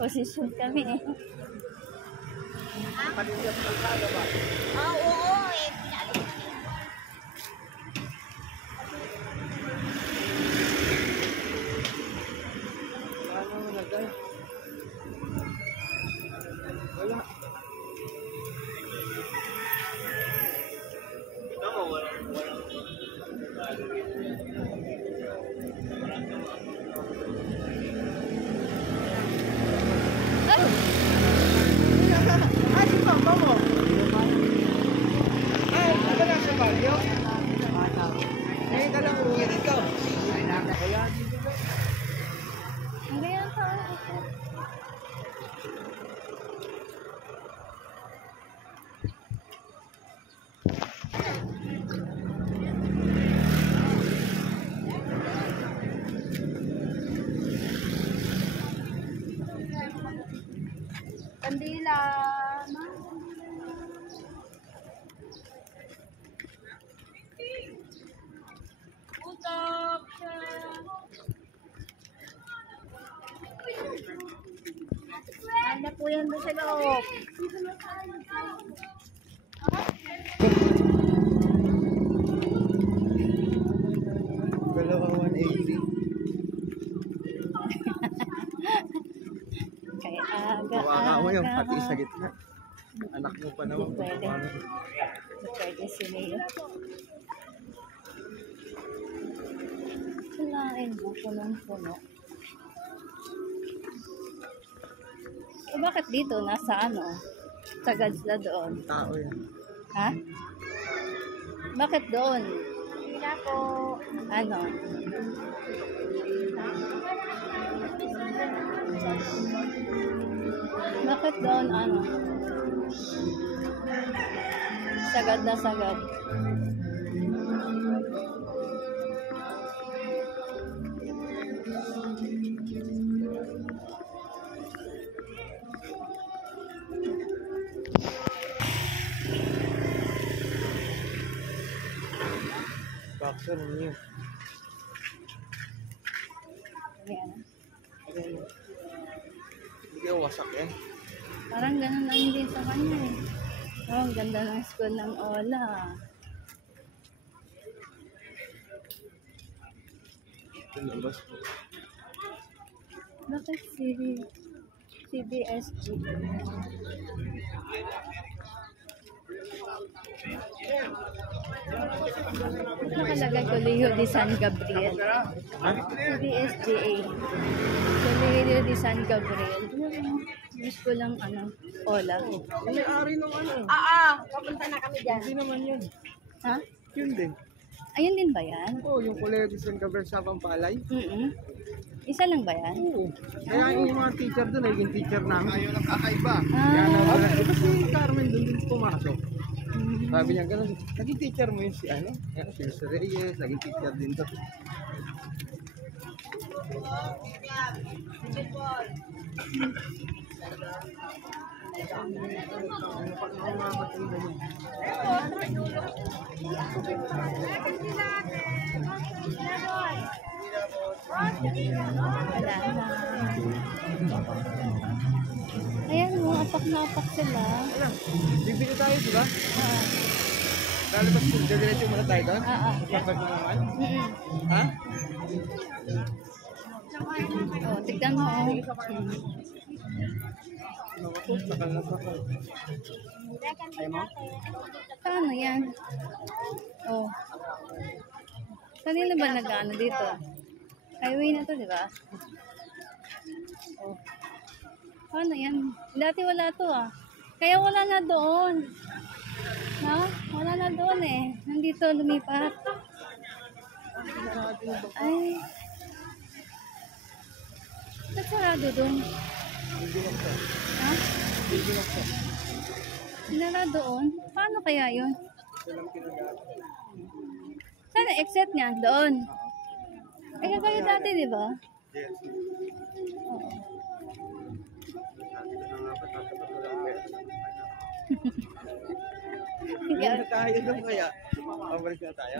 Posisyon kami eh. Panindihan ng kalsada ba? Oo, eh. Pinaalis na nito. Ano mo nagay? Wala. Tama, wala. Ay, si Papa mo. Ay, ano na sa Balyo? Ngayon ka lang uwi dito. Kaya dito ba? Ang ganyan pa. Kandila. Utap siya. Ano po yan doon sa loob? Dalawa 180. Kaya aga. Kawawa mo yung pati sa gitna. Anak mo pa naman. Pwede. Pwede siniyo. Kulain mo, punong-puno. Eh, bakit dito? Nasa ano? Sagad sila doon. Tao yan. Ha? Bakit doon? Sila po. Ano? Bakit doon ano? Sagad na sagad. Boxer niyo. Ayan. Hindi ka wasak eh. Parang ganun lang din sa kanya eh. Oh, ang ganda ng school ng Ola. Ito labas. Bakit CBSG? Nakalagay Colegio de San Gabriel. CBSGA. Colegio de San Gabriel. Yung school ng ano, Ola. May-ari nung ano. Papunta na kami dyan. Hindi naman yun. Ha? Yun din. Ayun din ba yan? Oo, yung Colegio San Gabriel sa Pampalay. Isa lang ba yan? Oo. Kaya yung mga teacher doon, naging teacher namin. Ayaw lang kakaiba. Ah. Ito si Carmen doon din pumasok. Sabi niya gano'n, naging teacher mo yun si ano? Si Mr. Reyes, naging teacher din to. Wala na. Ayan mo, apak na apak sila. Ano? Bibili tayo, di ba? Ah, Lalabas ko, diretso muna tayo doon? Kapag na naman? Ha? Oh, tignan mo. Naku, sakal na sakal. Paano yan? Oh. Kanina ba nag-ano dito? Highway na to, di ba? Oh. Paano yan? Dati wala to ah. Kaya wala na doon. No? Wala na doon eh. Nandito lumipat. Ay. Ba't sarado doon? Ha? Sinara doon? Paano kaya yun? Sana exit niya? Doon. Eh, kagaya dati, di ba? Yes. Hindi Hindi na tayo doon kaya. Pabalik na tayo.